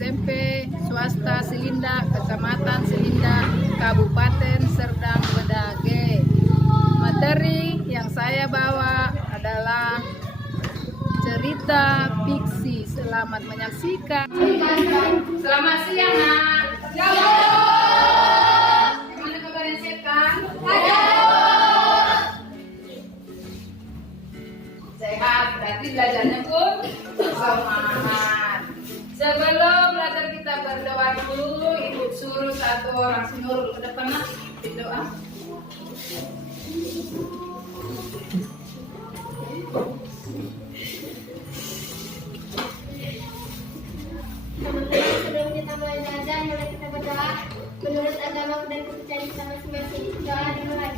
SMP swasta Selinda, Kecamatan Selinda, Kabupaten Serdang Bedagai. Materi yang saya bawa adalah cerita fiksi. Selamat menyaksikan. Selamat siang, Nak. Halo. Gimana kabarnya, sehat? Sehat, berarti belajarnya pun semangat. Sebelum belajar kita berdoa dulu, Ibu suruh satu orang sinurul ke depan, Nak, berdoa. Sebelum kita mulai belajar, mulai kita berdoa menurut agama dan kepercayaan kita masing-masing. Doa dimulai.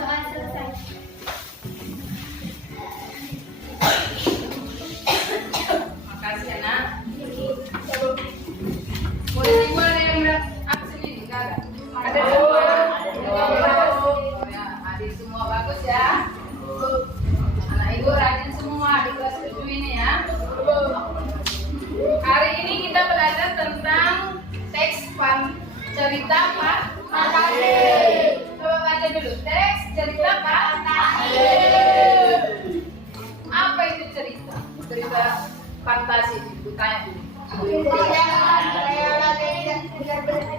Doa selesai. Makasih, Anak. Boleh juga ada yang absen ini, Kak? Ada semua. Oh ya, adik semua bagus ya. Anak Ibu rajin semua di kelas 7 ini ya. Hari ini kita belajar tentang teks cerita fantasi. Coba baca dulu teks cerita fantasi. Apa itu cerita? Cerita fantasi itu tanya dulu.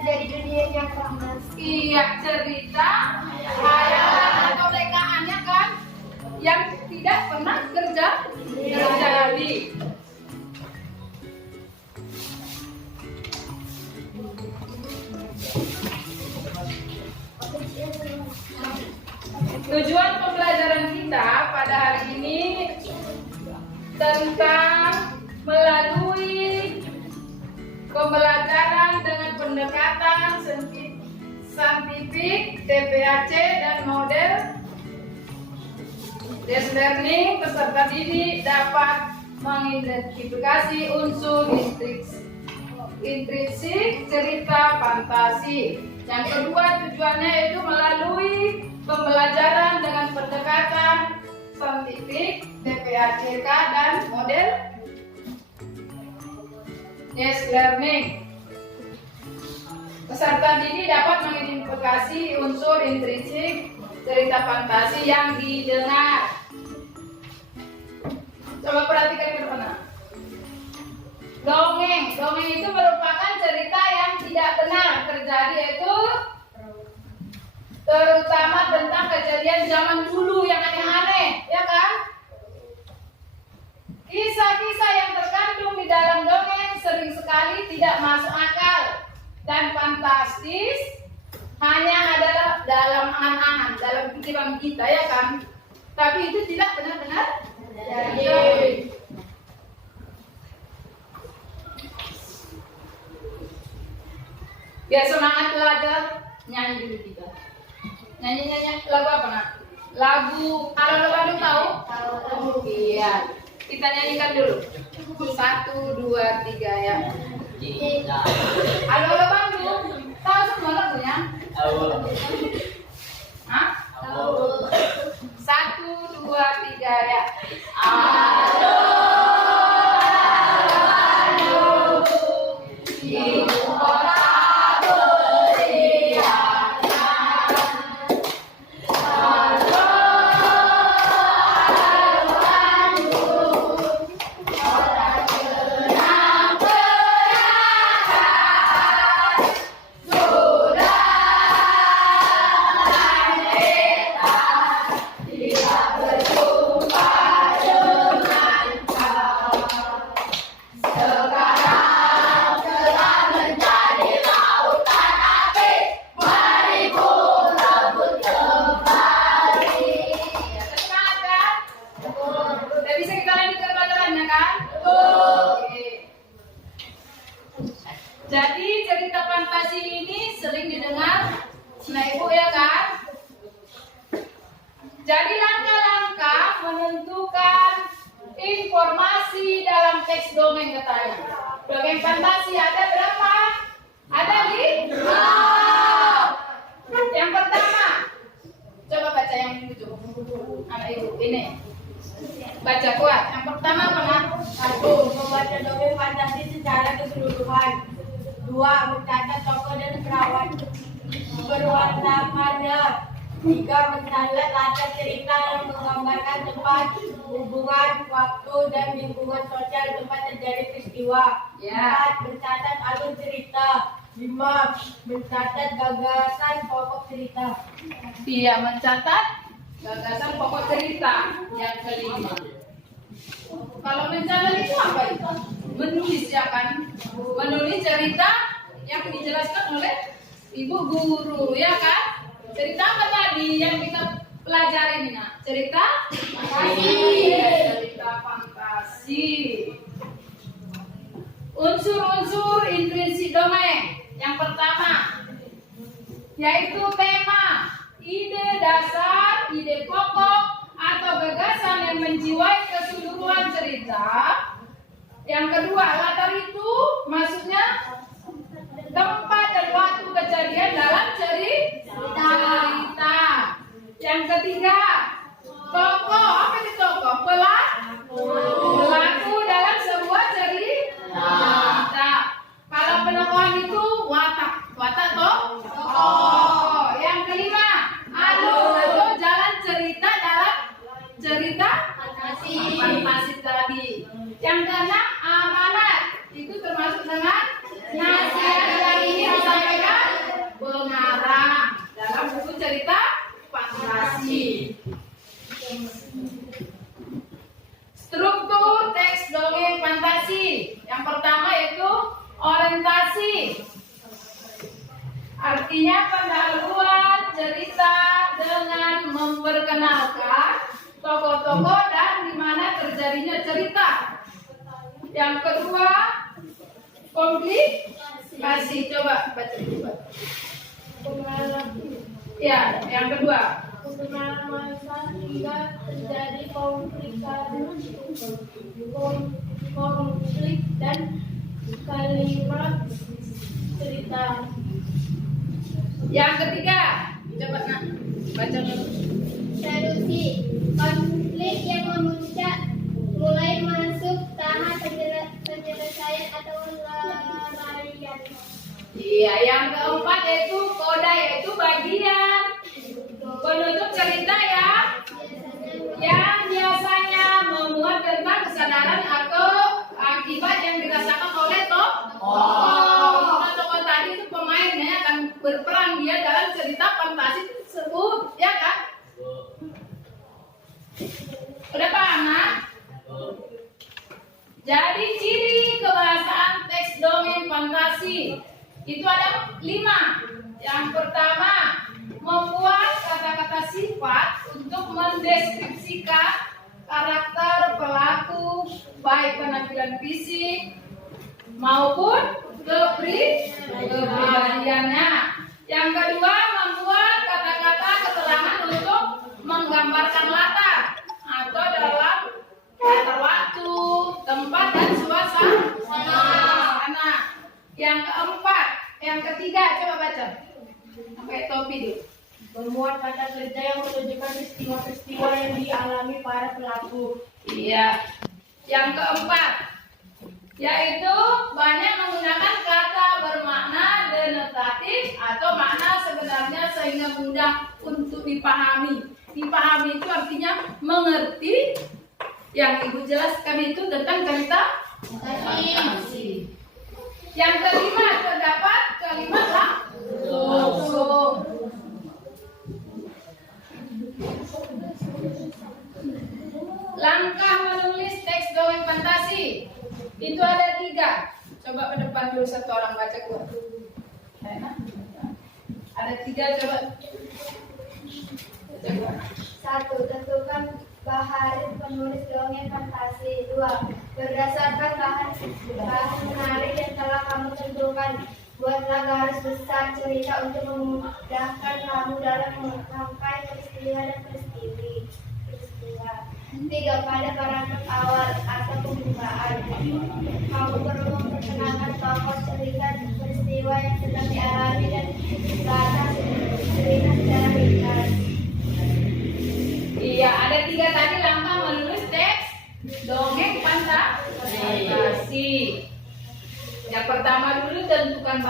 Dari dunia yang fantasi. Iya, cerita hayalan atau rekaannya kan yang tidak pernah terjadi. Tujuan pembelajaran kita pada hari ini tentang melalui pembelajaran dengan pendekatan saintifik, TPAC dan model desk learning, peserta didik dapat mengidentifikasi unsur intrinsik cerita fantasi. Yang kedua, tujuannya yaitu melalui pembelajaran dengan pendekatan saintifik, TPACK dan model desk learning. Peserta didik dapat mengidentifikasi unsur intrinsik cerita fantasi yang didengar. Coba perhatikan ke depan. Dongeng itu merupakan cerita yang tidak benar terjadi, yaitu terutama tentang kejadian zaman dulu yang aneh-aneh, ya kan? Kisah-kisah yang terkandung di dalam dongeng sering sekali tidak masuk akal dan fantastis, hanya adalah dalam angan-angan, dalam pikiran kita, ya kan? Tapi itu tidak benar-benar terjadi. Biar semangat belajar, nyanyi dulu kita. Nyanyi lagu apa, Nak? Lagu Halo Bandung tahu? Tahu. Iya. Kita nyanyikan dulu. 1, 2, 3 ya. Halo Bandung. Tahu semua lagunya? Tahu. Hah? Tahu. 1, 2, 3 ya. Halo. Jadi cerita fantasi ini sering didengar, nah Ibu, ya kan? Jadi langkah-langkah menentukan informasi dalam teks dongeng katanya. Dongeng fantasi ada berapa? Ada 5. Yang pertama, coba baca yang ini. Anak ibu ini baca kuat. Yang pertama apa nak? 1. Membaca dongeng fantasi secara keseluruhan. 2. Mencatat tokoh dan perawan berwarna pada. 3. Mencatat latar cerita yang menggambarkan tempat, hubungan, waktu, dan lingkungan sosial tempat terjadi peristiwa. Ya. 4. Mencatat alur cerita. 5. Mencatat gagasan pokok cerita. Dia mencatat gagasan pokok cerita. Yang kelima. Kalau mencatat itu apa itu? Menulis ya kan? Menulis cerita yang dijelaskan oleh ibu guru ya kan? Cerita apa tadi yang kita pelajari ini nak? Cerita fantasi. Cerita fantasi. Unsur-unsur intuisi dongeng. Yang pertama yaitu tema, ide dasar, ide pokok atau gagasan yang menjiwai keseluruhan cerita. Yang kedua, latar itu maksudnya tempat dan waktu kejadian dalam cerita. Yang ketiga, tokoh, apa itu tokoh? Pelaku dalam sebuah cerita. Kalau penokohan itu watak tokoh. Yang kelima, alur atau jalan cerita dalam cerita fantasi tadi. Yang keenam, amanat itu termasuk dengan nasihat yang ini disampaikan pengarang dalam buku cerita fantasi. Struktur teks dongeng fantasi. Yang pertama yaitu orientasi. Artinya pendahuluan cerita dengan memperkenalkan tokoh-tokoh dan di mana terjadinya cerita. Yang kedua, komplikasi. Coba baca coba. Ya, yang kedua. Pengalaman hingga terjadi konflik dan kalimat cerita. Yang ketiga, coba nak baca dulu. Solusi konflik yang memuncak mulai masuk tahap penyelesaian atau larian. Iya, yang keempat yaitu koda, yaitu bagian penutup cerita ya, yang biasanya memuat tentang kesadaran atau akibat yang dirasakan oleh tokoh. Tokoh tadi itu pemainnya akan berperan dia dalam cerita fantasi tersebut, ya kan? Udah paham nak? Jadi ciri kebahasaan teks dongeng fantasi itu ada 5. Yang pertama, membuat kata-kata sifat untuk mendeskripsikan karakter pelaku baik penampilan fisik maupun kepribadiannya. Yang kedua, membuat kata-kata keterangan untuk menggambarkan latar atau dalam latar waktu, tempat dan suasana. Yang keempat, yang ketiga coba baca. Pakai topi dulu. Memuat kata kerja yang menunjukkan peristiwa-peristiwa yang dialami para pelaku. Iya. Yang keempat, yaitu banyak menggunakan kata bermakna denotatif atau makna sebenarnya sehingga mudah untuk dipahami. Dipahami itu artinya mengerti. Yang ibu jelaskan itu tentang cerita fantasi. Yang kelima, terdapat kalimat langsung. Langkah menulis teks dongeng fantasi itu ada 3. Coba ke depan dulu satu orang baca kuat. Ada 3 coba. Coba. 1. Tentukan bahan penulis dongeng fantasi. 2. Berdasarkan bahan menarik yang telah kamu tentukan, buatlah garis besar cerita untuk memudahkan kamu dalam merangkai peristiwa dan peristiwa. 3. Pada paragraf awal atau pembukaan, kamu perlu memperkenalkan tokoh cerita peristiwa yang sedang dialami dan latar cerita secara ringkas.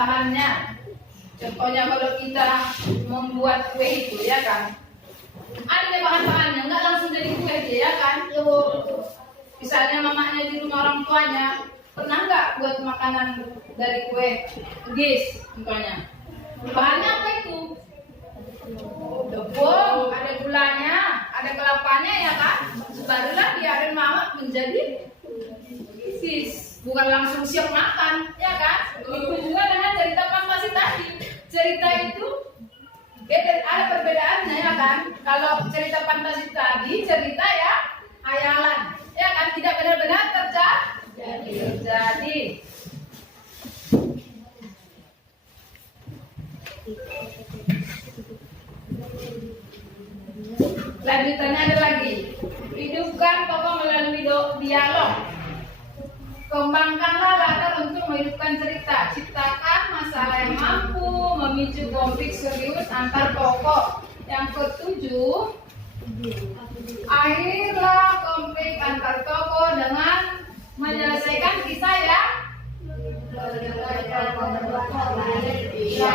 bahan-bahannya. Contohnya kalau kita membuat kue itu ya kan, ada bahan-bahannya, nggak langsung jadi kue aja ya kan. Misalnya mamanya di rumah orang tuanya, pernah nggak buat makanan dari kue gis contohnya. Bahannya apa itu? Tepung, ada gulanya, ada kelapanya ya kan. Barulah biarin mama menjadi sis, bukan langsung siap makan ya kan. Itu juga dengan cerita fantasi tadi. Cerita itu ada perbedaannya ya kan. Kalau cerita fantasi tadi cerita ya hayalan ya kan, tidak benar-benar terjadi. Lanjutannya ada lagi. Hidupkan tokoh melalui dialog. Kembangkanlah latar untuk menghidupkan cerita. Ciptakan masalah yang mampu memicu konflik serius antar tokoh. Yang ketujuh, akhirlah konflik antar tokoh dengan menyelesaikan kisah ya.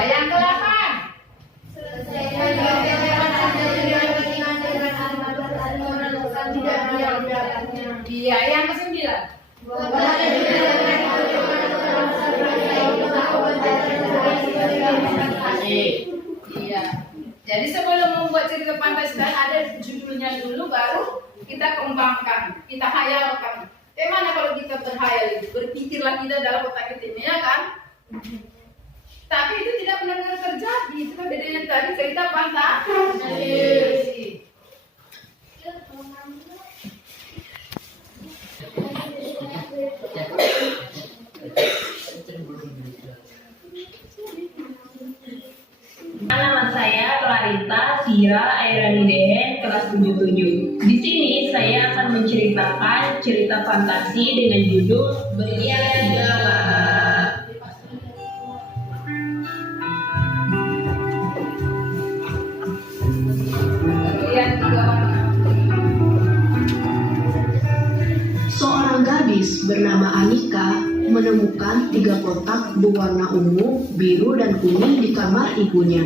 Yang ke-8, iya, yang ke-9. Iya. Jadi sebelum membuat cerita fantasi ada judulnya dulu, baru kita kembangkan, kita hayalkan. Bagaimana kalau kita berhayal itu? Berpikirlah kita dalam otak kita ini ya kan? Tapi itu tidak benar-benar terjadi. Itu kan bedanya tadi cerita fantasi. Nama saya Clarita Sira Airani Dehen, kelas 77. Di sini saya akan menceritakan cerita fantasi dengan judul Berlian Jawa. Seorang gadis bernama Anika menemukan 3 kotak berwarna ungu, biru, dan kuning di kamar ibunya.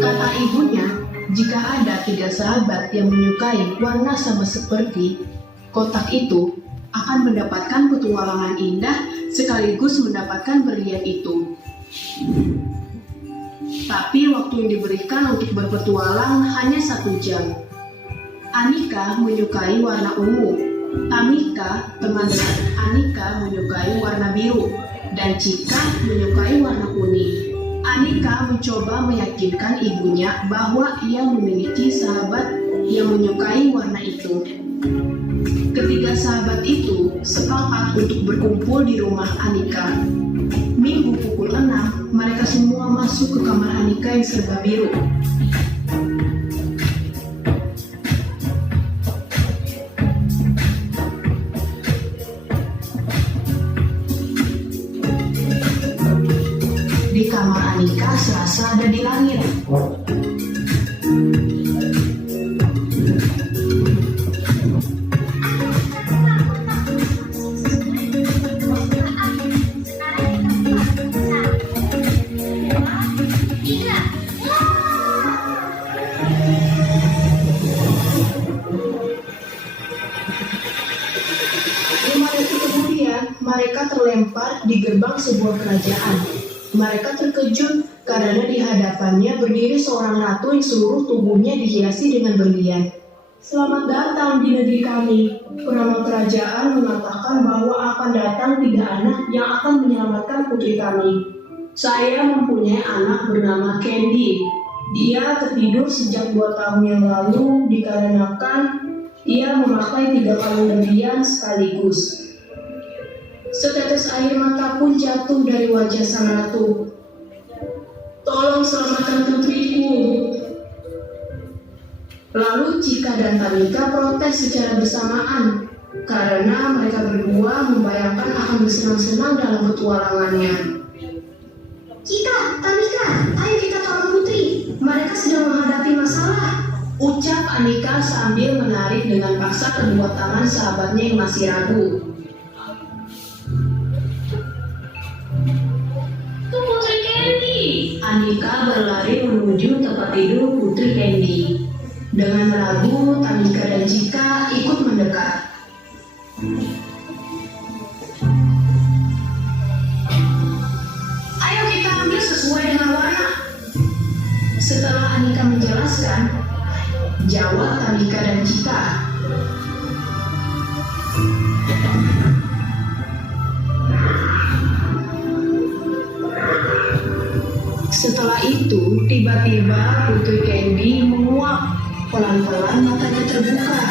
Kata ibunya, jika ada 3 sahabat yang menyukai warna sama seperti kotak itu, akan mendapatkan petualangan indah sekaligus mendapatkan berlian itu. Tapi waktu yang diberikan untuk berpetualang hanya 1 jam. Anika menyukai warna ungu, Tamika, teman dekat Anika, menyukai warna biru, dan Cika menyukai warna kuning. Anika mencoba meyakinkan ibunya bahwa ia memiliki sahabat yang menyukai warna itu. Ketiga sahabat itu sepakat untuk berkumpul di rumah Anika. Minggu pukul 6, mereka semua masuk ke kamar Anika yang serba biru. Di kamar Anika serasa ada di langit. Mereka terlempar di gerbang sebuah kerajaan. Mereka terkejut karena di hadapannya berdiri seorang ratu yang seluruh tubuhnya dihiasi dengan berlian. "Selamat datang di negeri kami. Peramal kerajaan mengatakan bahwa akan datang 3 anak yang akan menyelamatkan putri kami. Saya mempunyai anak bernama Candy. Dia tertidur sejak 2 tahun yang lalu dikarenakan ia memakai 3 kalung berlian sekaligus." Setetes air mata pun jatuh dari wajah sang ratu. "Tolong selamatkan putriku." Lalu Cika dan Tamika protes secara bersamaan karena mereka berdua membayangkan akan bersenang-senang dalam petualangannya. "Cika, Tamika, ayo kita tolong putri. Mereka sedang menghadapi masalah." Ucap Anika sambil menarik dengan paksa kedua tangan sahabatnya yang masih ragu. Itu Putri Candy. Anika berlari menuju tempat tidur Putri Candy. Dengan ragu, Tamika dan Cika ikut mendekat. Ayo kita ambil sesuai dengan warna. Setelah Anika menjelaskan, jawab Tamika dan Cika. Setelah itu, tiba-tiba Putri Candy menguap. Pelan-pelan matanya terbuka.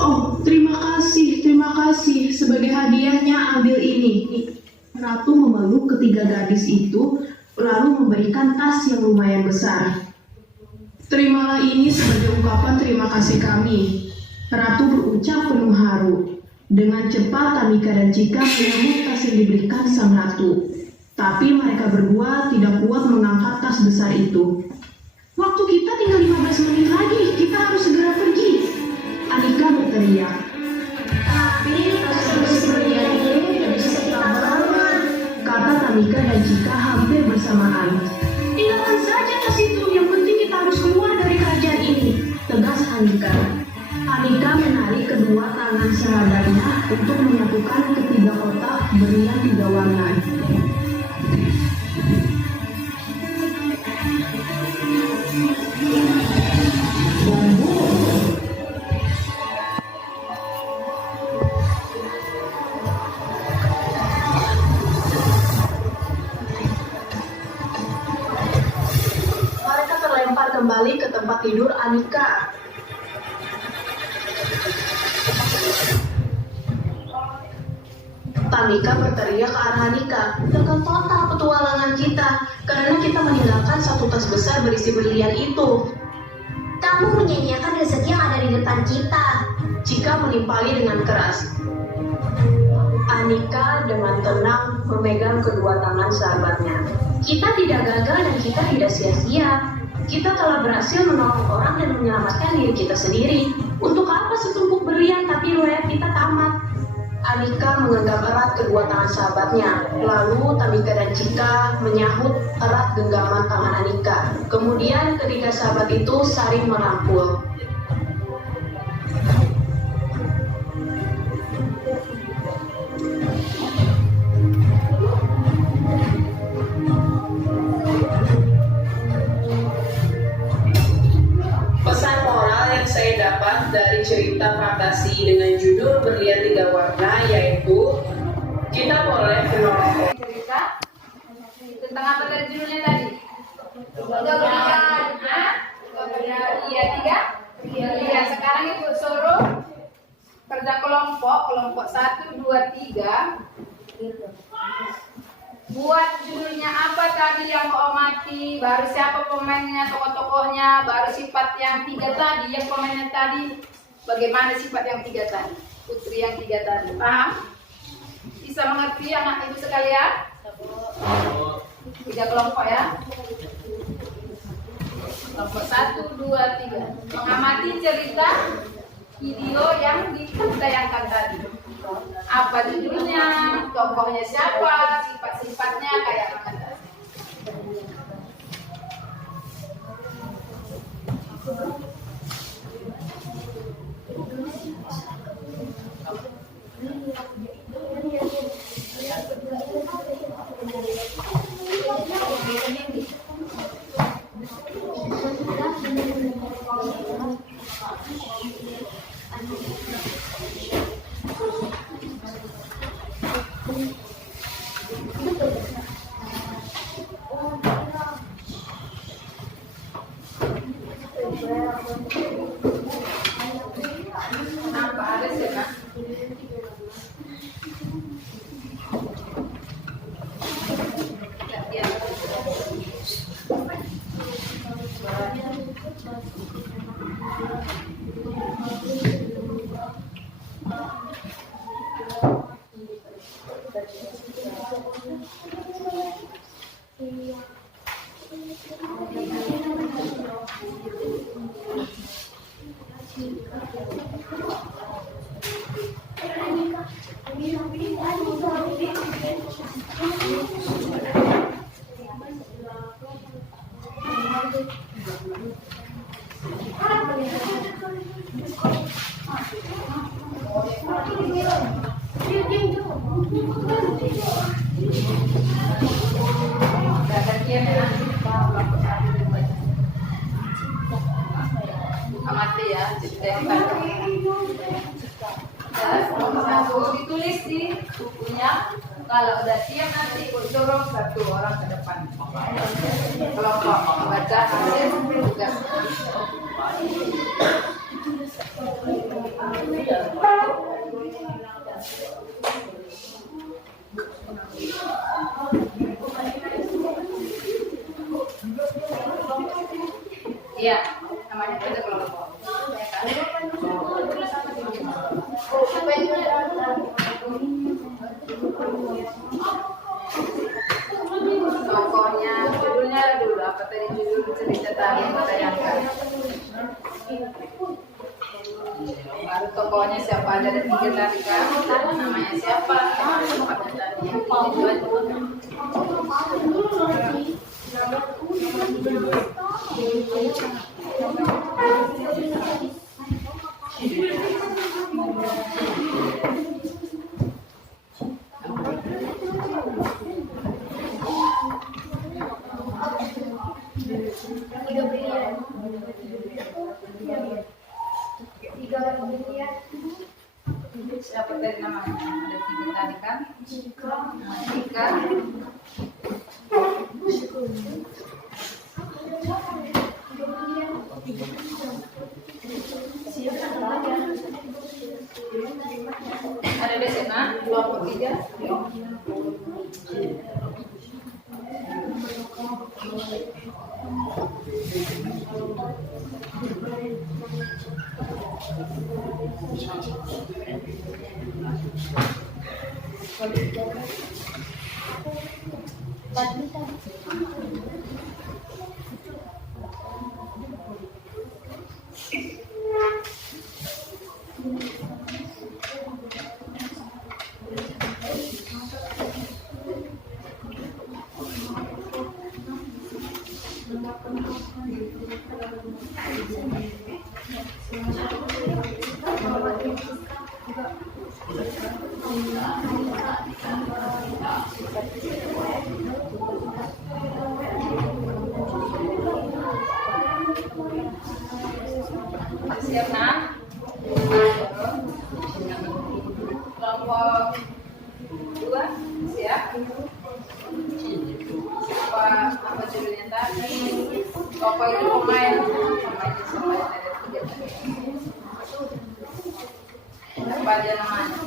Oh, terima kasih. Sebagai hadiahnya ambil ini. Ratu memeluk ketiga gadis itu, lalu memberikan tas yang lumayan besar. Terimalah ini sebagai ungkapan terima kasih kami. Ratu berucap penuh haru. Dengan cepat Tamika dan Cika menyambut tas yang diberikan sang ratu. Tapi mereka berdua tidak kuat mengangkat tas besar itu. Waktu kita tinggal 15 menit lagi, kita harus segera pergi. Anika berteriak. Tapi tas berlian ini tidak bisa kita bawa, kata Tamika dan Cika hampir bersamaan. Tinggalkan saja tas itu, yang penting kita harus keluar dari kerajaan ini, tegas Anika. Anika menarik kedua tangan sahabatnya untuk menyatukan ketiga kotak berlian 3 warna. Mereka terlempar kembali ke tempat tidur Anika. Tamika berteriak ke arah Anika, "Gagal total petualangan kita karena kita meninggalkan satu tas besar berisi berlian itu. Kamu menyanyiakan rezeki yang ada di depan kita. Cika menimpali dengan keras. Anika dengan tenang memegang kedua tangan sahabatnya. Kita tidak gagal dan kita tidak sia-sia. Kita telah berhasil menolong orang dan menyelamatkan diri kita sendiri. Untuk apa setumpuk berlian tapi riwayat kita tamat? Anika menggenggam erat kedua tangan sahabatnya. Lalu Tamika dan Cika menyahut erat genggaman tangan Anika. Kemudian ketiga sahabat itu saling merangkul. Pesan moral yang saya dapat dari cerita fantasi dengan judul Berlian 3 Warna yaitu kita boleh menolong. Cerita tentang apa tadi judulnya tadi? Iya, 3. Iya, sekarang Ibu suruh kerja kelompok 1, 2, 3. Buat judulnya apa tadi yang mau mati, baru siapa pemainnya, tokoh-tokohnya, baru sifat yang 3 tadi, yang pemainnya tadi, bagaimana sifat yang 3 tadi, putri yang 3 tadi, paham? Bisa mengerti anak ibu sekalian? 3 kelompok ya. Kelompok 1, 2, 3. Mengamati cerita video yang ditayangkan tadi. Apa judulnya, tokohnya siapa, sifat-sifatnya kayak mana tadi. Apa ada sih, Kak? Amati ya, satu ditulis di bukunya. Kalau udah siap nanti suruh satu orang ke depan. Kelompok membaca hasil tugas. Iya, namanya pada kelompok. Tokohnya, judulnya dulu apa tadi judul cerita tadi yang ditayangkan. Baru tokohnya siapa, ada 3 tadi kan? Namanya siapa? Tempatnya tadi yang siapa tadi namanya? Ada 3 tadi kan? Ika. Ada di sana 23. Siap nak? Kelompok 2 siap? Apa judulnya tadi? Tokoh itu pemain. Pemainnya ada 3 tadi. Apa aja namanya?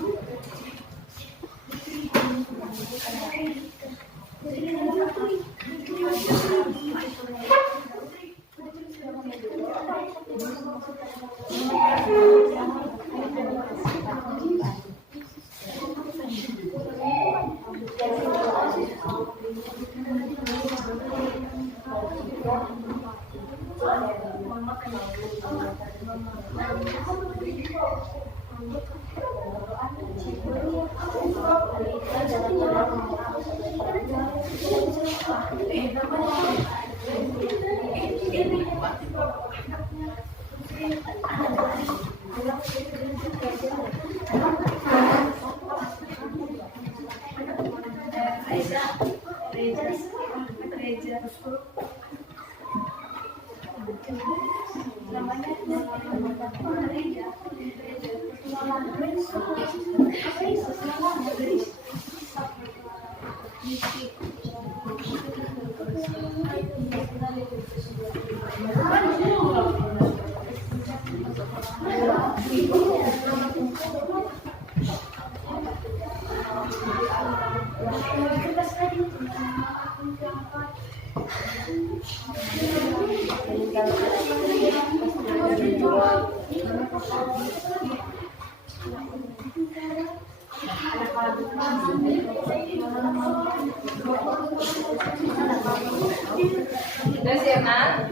Udah siap nak?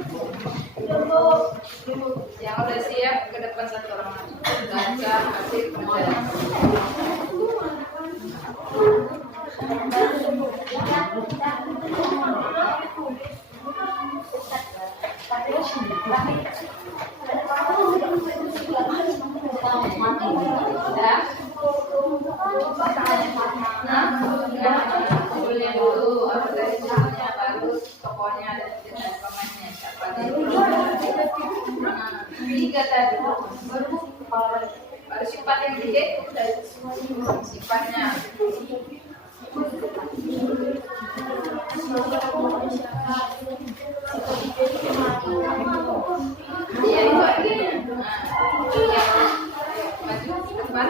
Siap. Yang udah siap ke depan satu orang lagi. Baca hasil kerjaan. Kumpulnya dulu, apa dari judulnya bagus, tokohnya ada dan pemainnya siapa tiga tadi baru sifat yang tiga itu dari sifatnya. Iya itu artinya. Maju ke depan.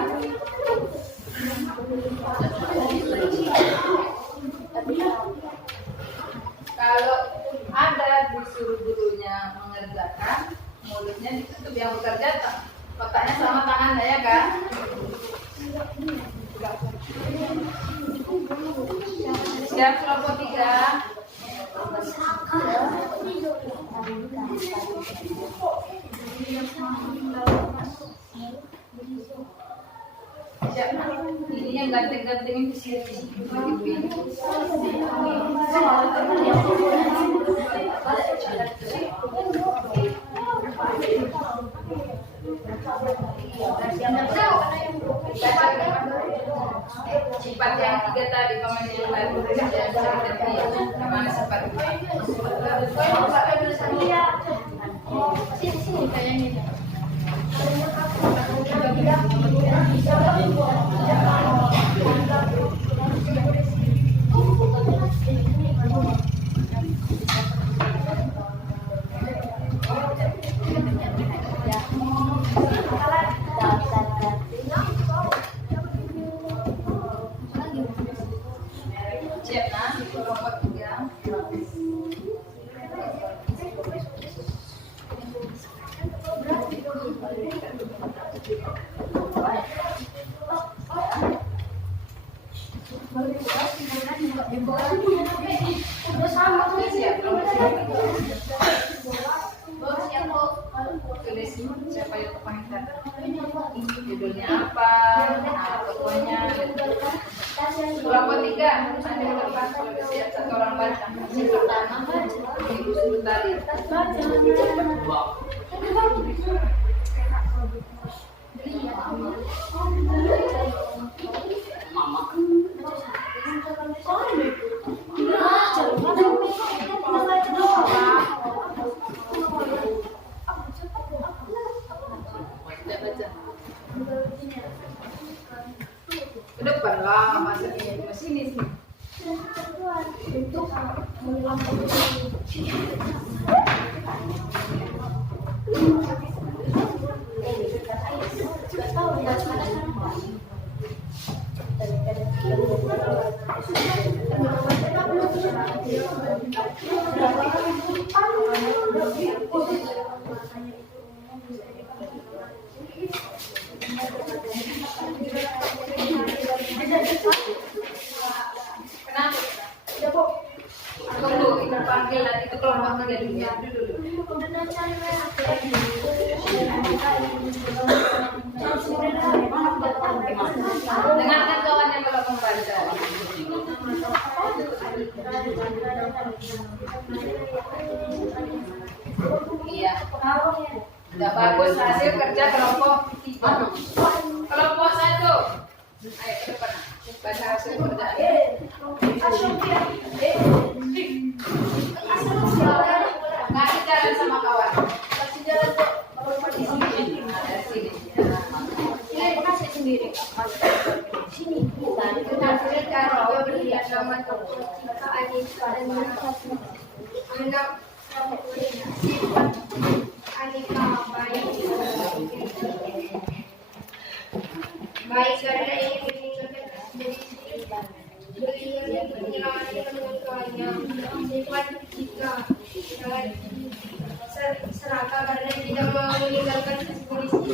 Kalau ada disuruh gurunya mengerjakan, mulutnya ditutup yang bekerja, otaknya sama tangannya ya kan? Siap kelompok 3. Siap, ini yang ganteng-gantengin ke sini. Sifat yang 3 tadi pemain yang baru gimana sifat siap nah kelompok 3. Tulis siapa yang kepanggil, judulnya apa, tokohnya. Kelompok 3, ada yang depan, sudah siap satu orang baca. Ibu suruh tadi. Ke depan lah, masa ini cuma sini sih. Kenapa? Tunggu, kita panggil nanti itu kelompok 3 dulu ya. Dengarkan kawannya kalau membaca. Iya. Sudah bagus hasil kerja kelompok 3. Kelompok 1. Ayo ke depan. Baca hasil kerja. Ngasih jalan sama kawan. Kasih jalan kok. Di sini. Ada sini. Ini kasih sendiri. Sini. Hasil kalau berikan nama tokoh. Anggap sifat Anita baik karena ini meningkatkan beliau menyelamatkan kawannya sifat jika seraka karena tidak mau meninggalkan polisi.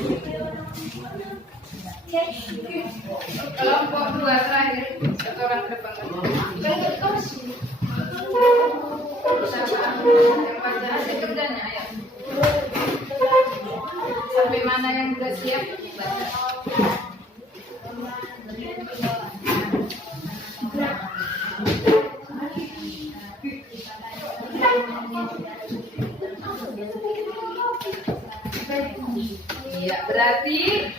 Kelompok 2 terakhir, satu orang ke depan. Yang baca hasil kerjanya, ayo. Sampai mana yang sudah siap? Iya, berarti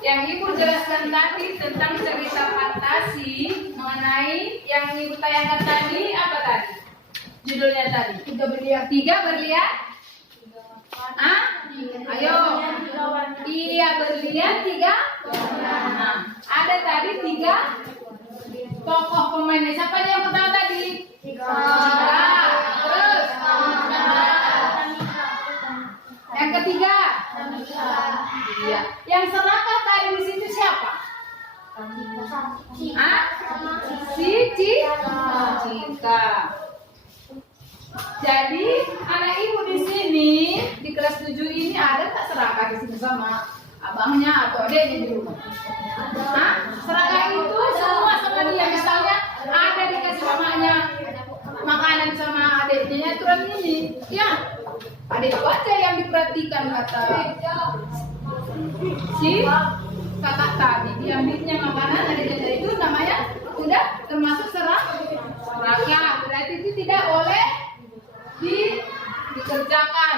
yang Ibu jelaskan tadi tentang cerita fantasi mengenai yang Ibu tayangkan tadi apa tadi? Judulnya tadi? Tiga berlian? Ah? Ayo. Iya berlian tiga. Nah, ada tadi tiga tokoh pemainnya. Siapa yang pertama tadi? Tiga. Terus? Yang ketiga? Iya. Yang serakah tadi di situ siapa? Ah? Cika. Jadi anak ibu di sini di kelas 7 ini ada tak serakah di sini sama abangnya atau adiknya di rumah? Hah? Serakah itu semua sama dia. Misalnya ada dikasih mamanya makanan sama adiknya aturan ini, ya adik aja yang diperhatikan kata si kakak tadi, diambilnya makanan adiknya itu namanya udah termasuk serakah. Berarti itu tidak boleh dikerjakan,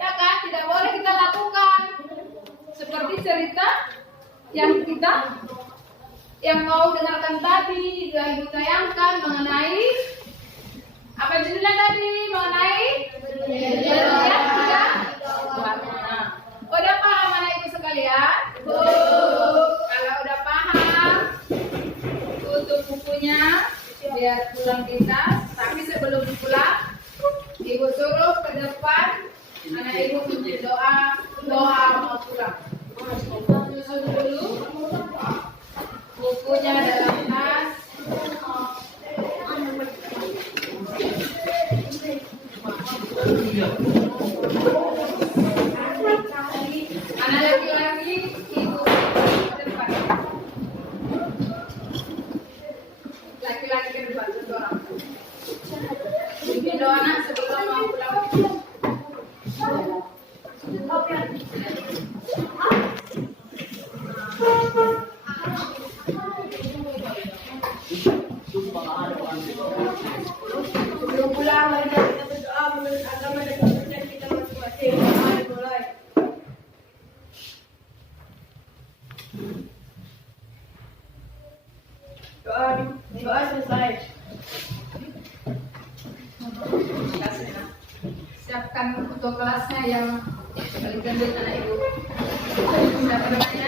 ya kan? Tidak boleh kita lakukan. Seperti cerita yang kau dengarkan tadi, yang ibu tayangkan mengenai apa judulnya tadi? Mengenai berlian tiga warna. Udah paham anak ibu sekalian? Kalau udah paham, tutup bukunya biar pulang kita. Tapi sebelum pulang, ibu suruh ke depan, anak ibu minta doa mau pulang. Susun dulu bukunya dalam tas. Anak laki-laki ibu ke depan. Laki-laki ke depan, satu orang. Bimbing doa anak sebelum mau pulang. Sebelum pulang, mari kita berdoa menurut agama dan kepercayaan kita masing-masing. Mari mulai. Doa selesai. Siapkan untuk kelasnya yang paling gendut anak ibu. Siapa namanya?